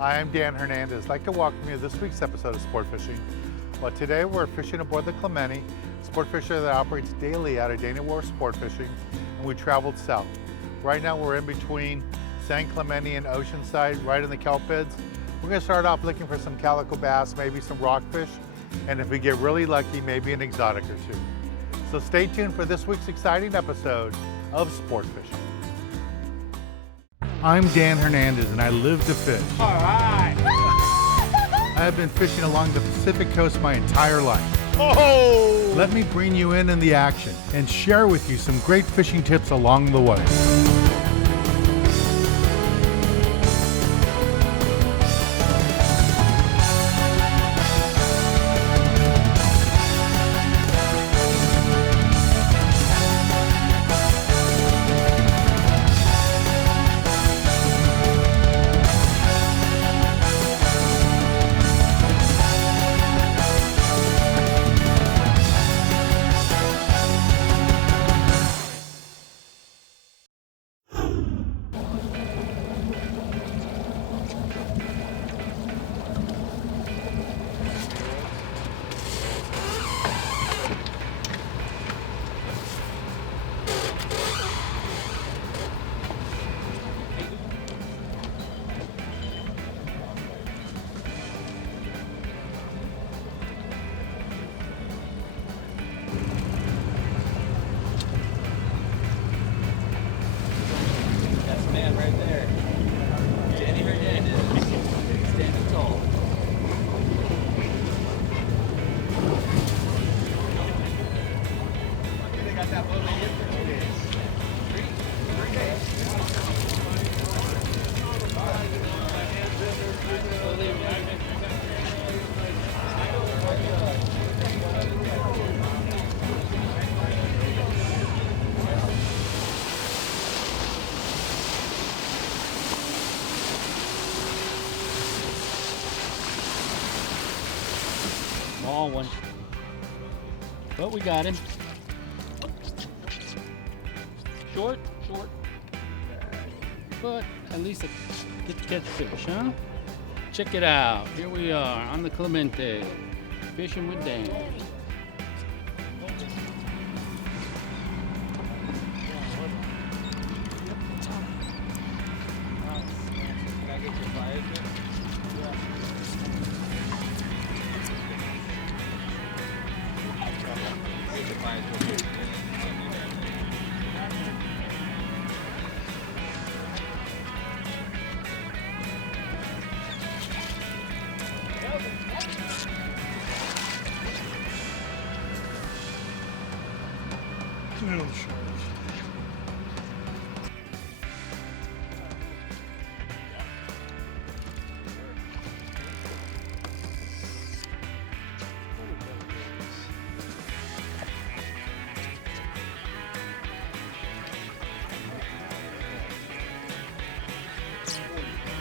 Hi, I'm Dan Hernandez. I'd like to welcome you to this week's episode of Sport Fishing. Well, today we're fishing aboard the Clements, sport fisher that operates daily out of Dana Wharf Sport Fishing, and we traveled south. Right now we're in between San Clemente and Oceanside, right in the kelp beds. We're going to start off looking for some calico bass, maybe some rockfish, and if we get really lucky, maybe an exotic or two. So stay tuned for this week's exciting episode of Sport Fishing. I'm Dan Hernandez and I live to fish. All right. I have been fishing along the Pacific coast my entire life. Oh! Let me bring you in the action and share with you some great fishing tips along the way. Small one. But we got him. Short. But at least a good catch fish, huh? Check it out. Here we are on the Clements, fishing with Dan.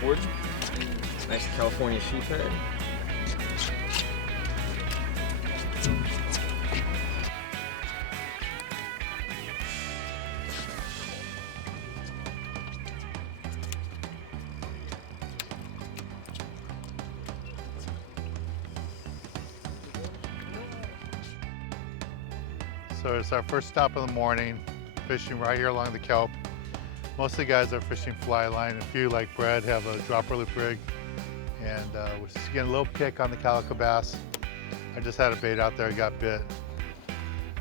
Wood. Nice California sheephead. So it's our first stop of the morning, fishing right here along the kelp. Most of the guys are fishing fly line. A few, like Brad, have a dropper loop rig. And we're just getting a little kick on the calico bass. I just had a bait out there, got bit.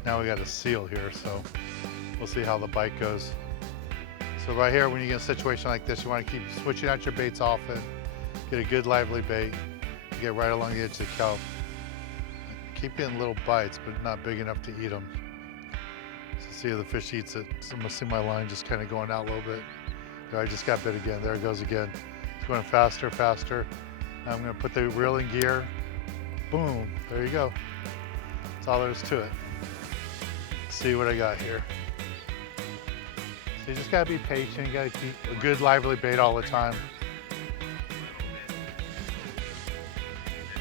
Now we got a seal here, so we'll see how the bite goes. So right here, when you get in a situation like this, you want to keep switching out your baits often, get a good lively bait, get right along the edge of the kelp. Keep getting little bites, but not big enough to eat them. So see if the fish eats it. So I'm gonna see my line just kind of going out a little bit. There, I just got bit again. There it goes again. It's going faster. Now I'm gonna put the reel in gear. Boom, there you go. That's all there is to it. Let's see what I got here. So you just gotta be patient. You gotta keep a good lively bait all the time.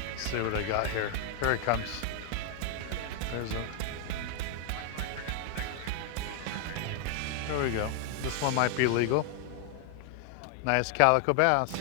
Let's see what I got here. Here it comes. There's a. There we go. This one might be legal. Nice calico bass.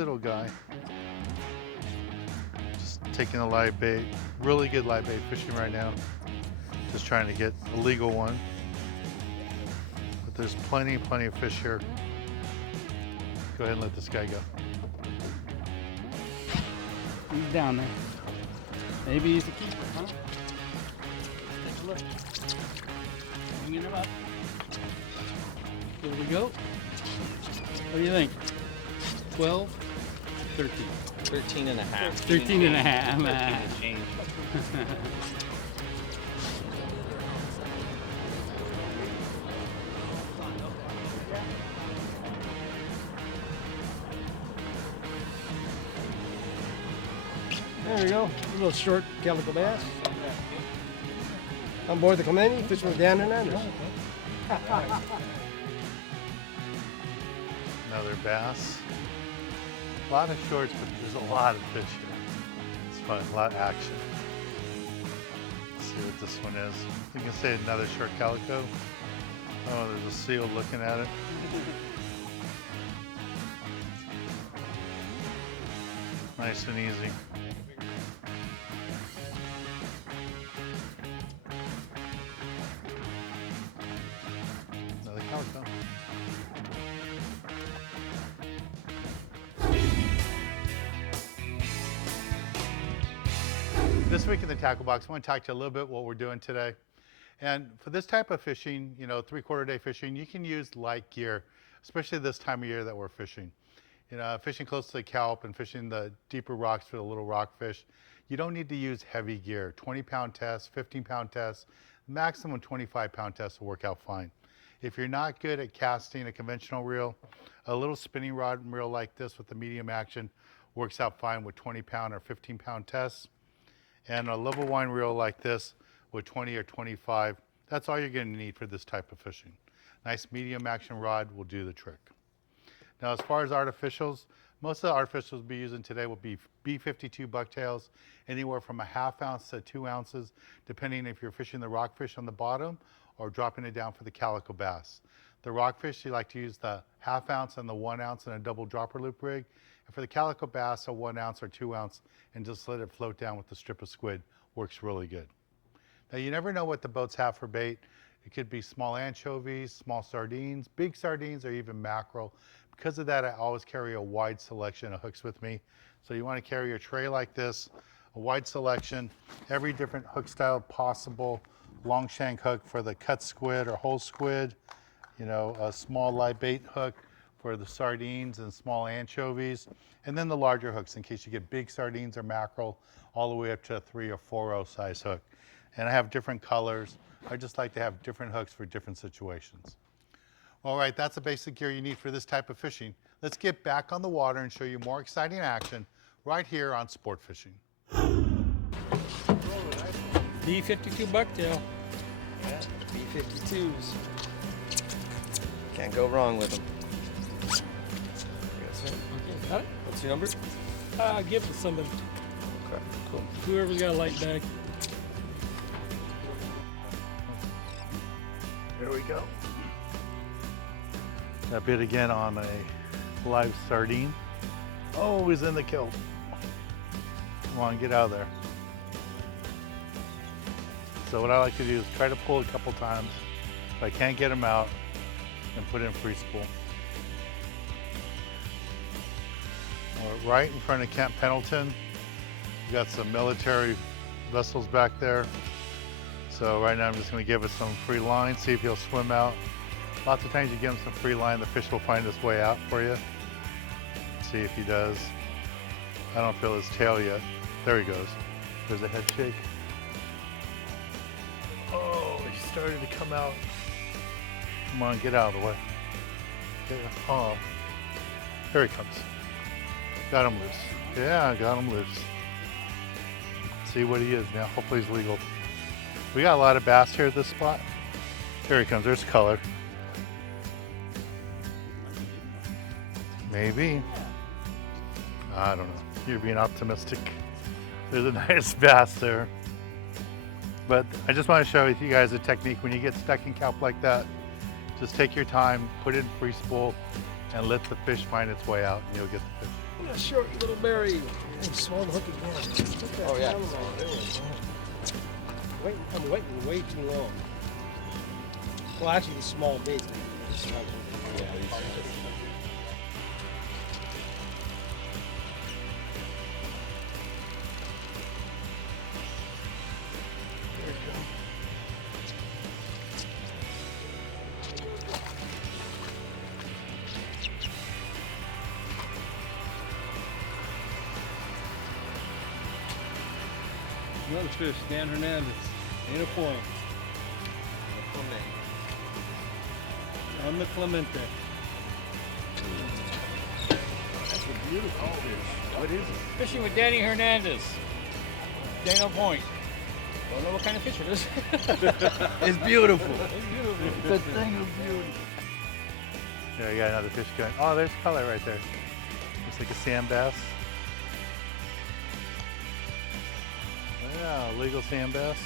little guy. Just taking a live bait. Really good live bait fishing right now. Just trying to get a legal one. But there's plenty of fish here. Go ahead and let this guy go. He's down there. Maybe he's the keeper, huh? Let's take a look. Bringing him up. Here we go. What do you think? 12, 13. 13 and a half. 13 and a half. 13 and change. There we go. A little short calico bass. On board the Clements, fishing with Dan Hernandez. Another bass. A lot of shorts, but there's a lot of fish here. It's fun, a lot of action. Let's see what this one is. You can say another short calico. Oh, there's a seal looking at it. Nice and easy. Another calico. This week in the Tackle Box, I want to talk to you a little bit what we're doing today. And for this type of fishing, you know, 3/4 day fishing, you can use light gear, especially this time of year that we're fishing. You know, fishing close to the kelp and fishing the deeper rocks for the little rockfish, you don't need to use heavy gear. 20-pound tests, 15-pound tests, maximum 25-pound tests will work out fine. If you're not good at casting a conventional reel, a little spinning rod reel like this with the medium action works out fine with 20-pound or 15-pound tests. And a level wine reel like this with 20 or 25, that's all you're going to need for this type of fishing. Nice medium action rod will do the trick. Now, as far as artificials, most of the artificials we'll be using today will be B52 bucktails, anywhere from a 1/2 ounce to 2 ounces, depending if you're fishing the rockfish on the bottom or dropping it down for the calico bass. The rockfish, you like to use the 1/2 ounce and the 1 ounce in a double dropper loop rig. And for the calico bass, a 1 ounce or 2 ounce, and just let it float down with the strip of squid works really good. Now, you never know what the boats have for bait. It could be small anchovies, small sardines, big sardines, or even mackerel. Because of that, I always carry a wide selection of hooks with me. So you want to carry your tray like this, a wide selection, every different hook style possible, long shank hook for the cut squid or whole squid, you know, a small live bait hook for the sardines and small anchovies, and then the larger hooks in case you get big sardines or mackerel, all the way up to a 3 or 4 size hook. And I have different colors. I just like to have different hooks for different situations. All right, that's the basic gear you need for this type of fishing. Let's get back on the water and show you more exciting action right here on Sport Fishing. B52 bucktail. Yeah, B52s. Can't go wrong with them. Okay, got it? What's your number? Give it to somebody. Okay, cool. Whoever's got a light bag. There we go. That bit again on a live sardine. Oh, he's in the kelp. Come on, get out of there. So what I like to do is try to pull a couple times. If I can't get him out, and put in free spool. We're right in front of Camp Pendleton. We got some military vessels back there. So right now I'm just going to give it some free line, see if he'll swim out. Lots of times you give him some free line, the fish will find his way out for you. See if he does. I don't feel his tail yet. There he goes. There's a head shake. Oh, he started to come out. Come on, get out of the way. Oh, here he comes. Got him loose. Yeah, got him loose. See what he is now. Hopefully he's legal. We got a lot of bass here at this spot. Here he comes. There's color. Maybe. I don't know. You're being optimistic. There's a nice bass there. But I just want to show you guys a technique. When you get stuck in kelp like that, just take your time, put it in free spool, and let the fish find its way out, and you'll get the fish. A short little berry. Oh, small hook again. Put that Oh, yeah. down on my arrows. I'm waiting way too long. Well, actually, the small bait's the small hook. Yeah, these are just- There you go. Another fish, Dan Hernandez. Ain't a point. On the Clemente. That's a beautiful fish. What is it? Fishing with Danny Hernandez. Dano Point. Don't know what kind of fish it is. It's beautiful. It's a thing of beauty. There, you got another fish going. Oh, there's color right there. Looks like a sand bass. Yeah, legal sand bass.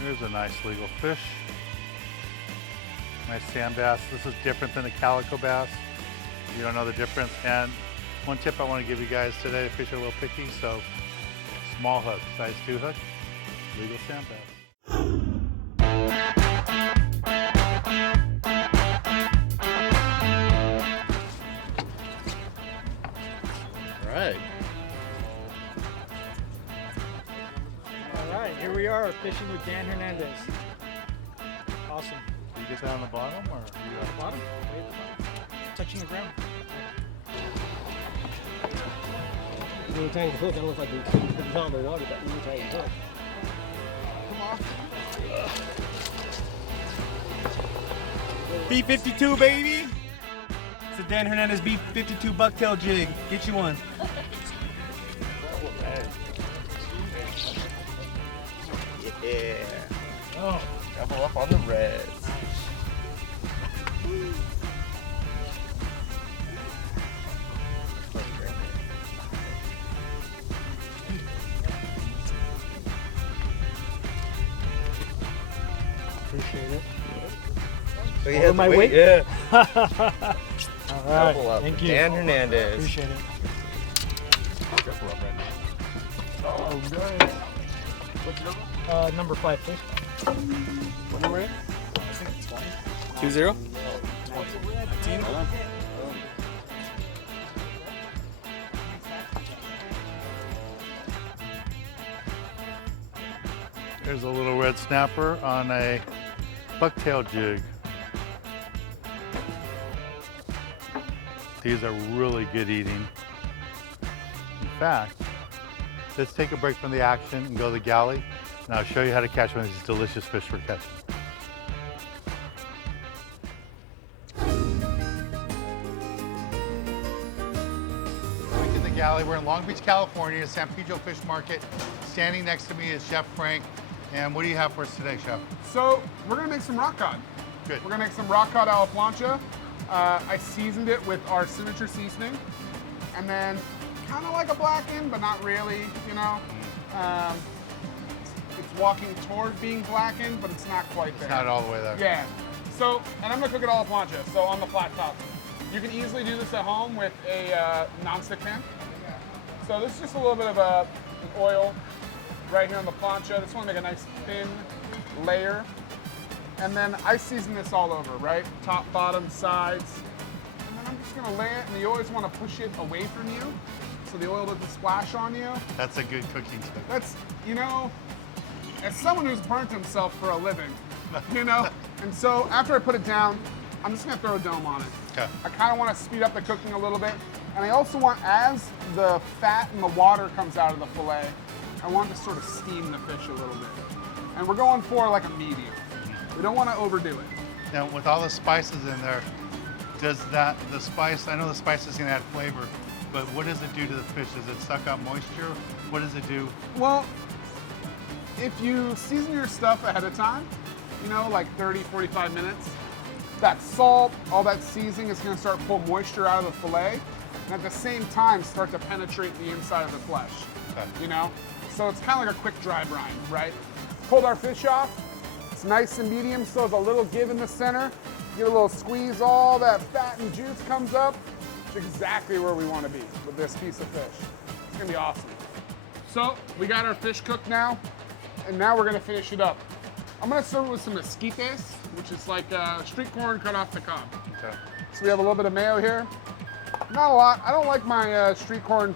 There's a nice legal fish. Nice sand bass. This is different than a calico bass. You don't know the difference. And one tip I want to give you guys today, fish are a little picky, so small hook, size 2 hook, legal sand bass. All right. All right, here we are fishing with Dan Hernandez. Awesome. Did you get that on the bottom or you got Bottom? Way at the bottom. Touching the ground. Little tiny hook. I don't know if I can put it on the water, but little tiny hook. B52, baby. It's a Dan Hernandez B52 bucktail jig. Get you one. Yeah. Oh, Double up on the reds. Appreciate it. So you Over had to my wait, weight? Yeah. All right, Double up. thank you. Dan Hernandez. Appreciate it. Triple up right now. Oh, good. Number 5, please. What number is it? 20? 19? There's a little red snapper on a bucktail jig. These are really good eating. In fact, let's take a break from the action and go to the galley, and I'll show you how to catch one of these delicious fish for catching. Back in the galley, we're in Long Beach, California, San Pedro Fish Market. Standing next to me is Chef Frank. And what do you have for us today, Chef? So we're gonna make some rock cod. Good. We're gonna make some rock cod a la plancha. I seasoned it with our signature seasoning, and then kind of like a blackened, but not really, you know. It's walking toward being blackened, but it's not quite there. It's not all the way there. Yeah. So, and I'm gonna cook it all a plancha, so on the flat top. You can easily do this at home with a non-stick pan. So this is just a little bit of an oil right here on the plancha. Just want to make a nice thin layer. And then I season this all over, right? Top, bottom, sides. And then I'm just gonna lay it, and you always want to push it away from you so the oil doesn't splash on you. That's a good cooking tip. That's, you know, as someone who's burnt himself for a living, you know? And so after I put it down, I'm just gonna throw a dome on it. Okay. I kind of want to speed up the cooking a little bit. And I also want, as the fat and the water comes out of the fillet, I want to sort of steam the fish a little bit. And we're going for like a medium. We don't want to overdo it. Now, with all the spices in there, does that, the spice, I know the spice is gonna add flavor, but what does it do to the fish? Does it suck up moisture? What does it do? Well, if you season your stuff ahead of time, you know, like 30, 45 minutes, that salt, all that seasoning is gonna start to pull moisture out of the fillet, and at the same time start to penetrate the inside of the flesh, Okay. you know? So it's kind of like a quick dry brine, right? Pulled our fish off, it's nice and medium, so there's a little give in the center, get a little squeeze, all that fat and juice comes up, It's exactly where we want to be with this piece of fish. It's gonna be awesome. So we got our fish cooked now, and now we're gonna finish it up. I'm gonna serve it with some esquites, which is like street corn cut off the cob. Okay. So we have a little bit of mayo here. Not a lot. I don't like my street corn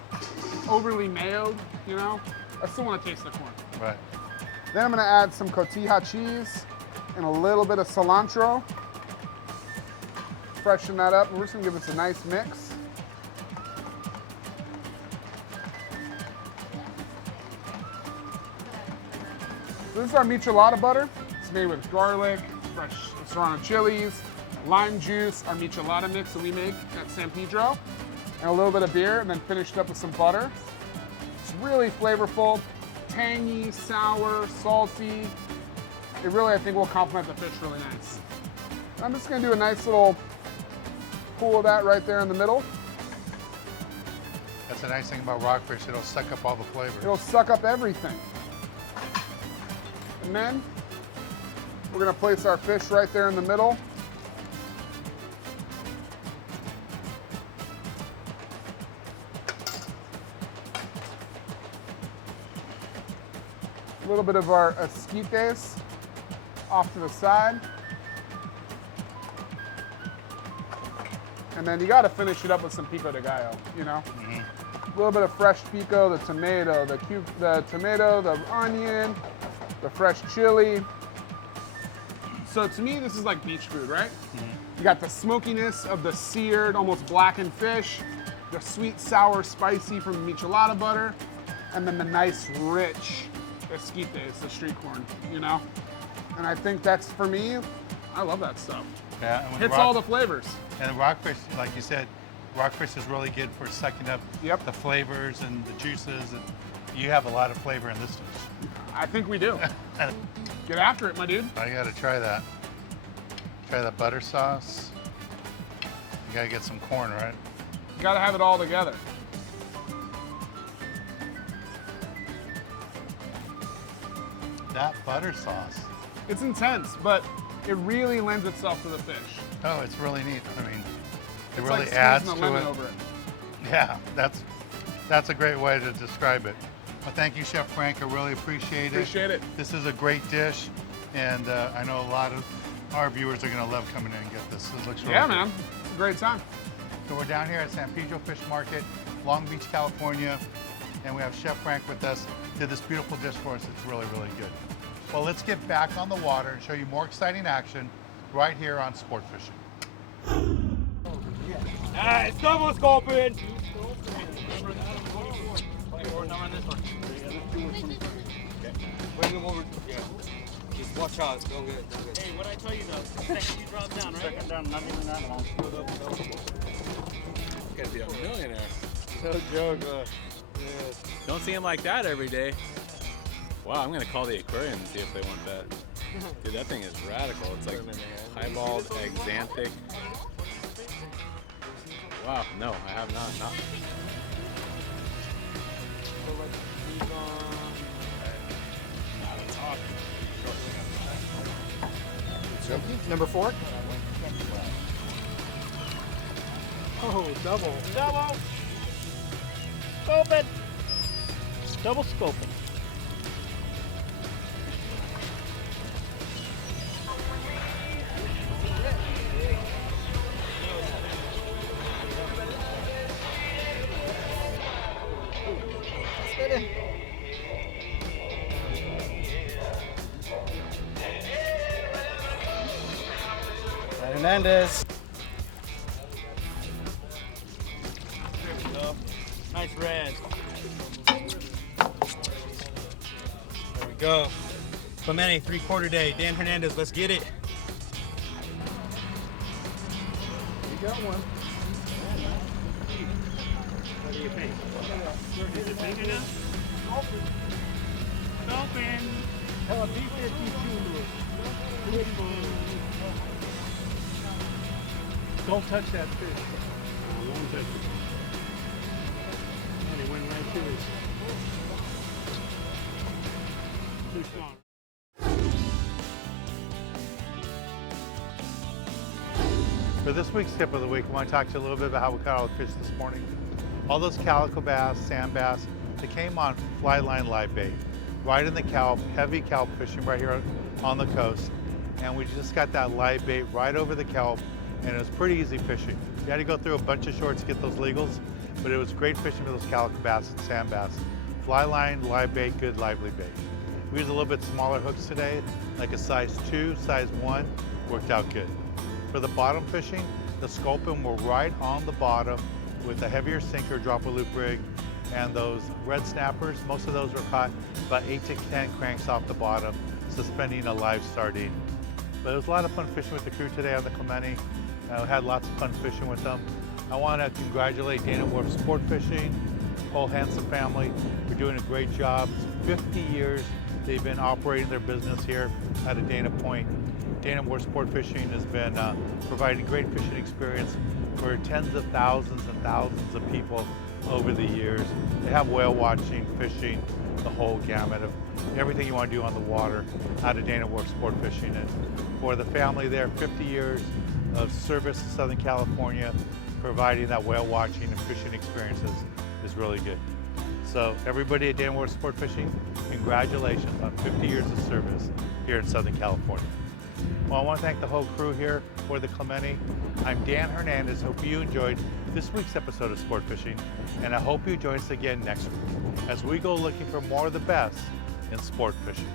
overly mayoed, you know? I still want to taste the corn. Right. Then I'm gonna add some cotija cheese and a little bit of cilantro. Freshen that up. We're just gonna give this a nice mix. So this is our michelada butter. It's made with garlic, fresh serrano chilies, lime juice, our michelada mix that we make at San Pedro, and a little bit of beer, and then finished up with some butter. It's really flavorful, tangy, sour, salty. It really, I think, will complement the fish really nice. And I'm just gonna do a nice little pool of that right there in the middle. That's the nice thing about rockfish, it'll suck up all the flavor. It'll suck up everything. And then we're gonna place our fish right there in the middle. A little bit of our esquites off to the side. And then you gotta finish it up with some pico de gallo, you know? A little bit of fresh pico, the tomato, the onion, the fresh chili. So to me, this is like beach food, right? You got the smokiness of the seared, almost blackened fish, the sweet, sour, spicy from the michelada butter, and then the nice, rich esquites, the street corn, you know? And I think that's, for me, I love that stuff. Yeah, and Hits all the flavors. And the rockfish, like you said, rockfish is really good for sucking up the flavors and the juices. And you have a lot of flavor in this dish. I think we do. Get after it, my dude. I gotta try that. Try the butter sauce. You gotta get some corn, right? You gotta have it all together. That butter sauce. It's intense, but it really lends itself to the fish. Oh, it's really neat. I mean, it It's really like adds squeezing to a lemon it. over it. Yeah, that's a great way to describe it. Well, thank you, Chef Frank. I really appreciate it. Appreciate it. This is a great dish, and I know a lot of our viewers are going to love coming in and get this. It looks really Yeah, good. man. It's a great time. So we're down here at San Pedro Fish Market, Long Beach, California, and we have Chef Frank with us. Did this beautiful dish for us. It's really, really good. Well, let's get back on the water and show you more exciting action right here on Sport Fishing. Alright, double scoping. Bring them over. Yeah. Just watch out. Don't get. Hey, what I tell you though, second you drop down, right? Second down, not even that long. Gotta be a millionaire. No joke. Don't see him like that every day. Wow, I'm gonna call the aquarium and see if they want that. Dude, that thing is radical. It's like highballed, axanthic. Wow, no, I have not. Number 4. Oh, double. Double. Scoping. Double scoping. Hernandez. Nice red. There we go. Clements, 3/4 day. Dan Hernandez, let's get it. You got one. What do you think? Is it big enough? Open. Tell a B-52. Don't touch that fish. Don't touch it. And it went right through his. Too strong. For this week's tip of the week, I want to talk to you a little bit about how we caught all the fish this morning. All those calico bass, sand bass, they came on fly line live bait, right in the kelp, heavy kelp fishing right here on the coast. And we just got that live bait right over the kelp, and it was pretty easy fishing. You had to go through a bunch of shorts to get those legals, but it was great fishing for those calico bass and sand bass. Fly line, live bait, good lively bait. We used a little bit smaller hooks today, like a size 2, size 1, worked out good. For the bottom fishing, the sculpin were right on the bottom with a heavier sinker, dropper loop rig, and those red snappers. Most of those were caught about 8 to 10 cranks off the bottom, suspending a live sardine. But it was a lot of fun fishing with the crew today on the Clements. I had lots of fun fishing with them. I want to congratulate Dana Wharf Sport Fishing, whole Hansen family. They're doing a great job. It's 50 years they've been operating their business here out of Dana Point. Dana Wharf Sport Fishing has been providing great fishing experience for tens of thousands and thousands of people over the years. They have whale watching, fishing, the whole gamut of everything you want to do on the water out of Dana Wharf Sport Fishing. And for the family there, 50 years of service to Southern California, providing that whale watching and fishing experiences is really good. So everybody at Dana Wharf Sport Fishing, congratulations on 50 years of service here in Southern California. Well, I want to thank the whole crew here for the Clements. I'm Dan Hernandez. Hope you enjoyed this week's episode of Sport Fishing, and I hope you join us again next week as we go looking for more of the best in sport fishing.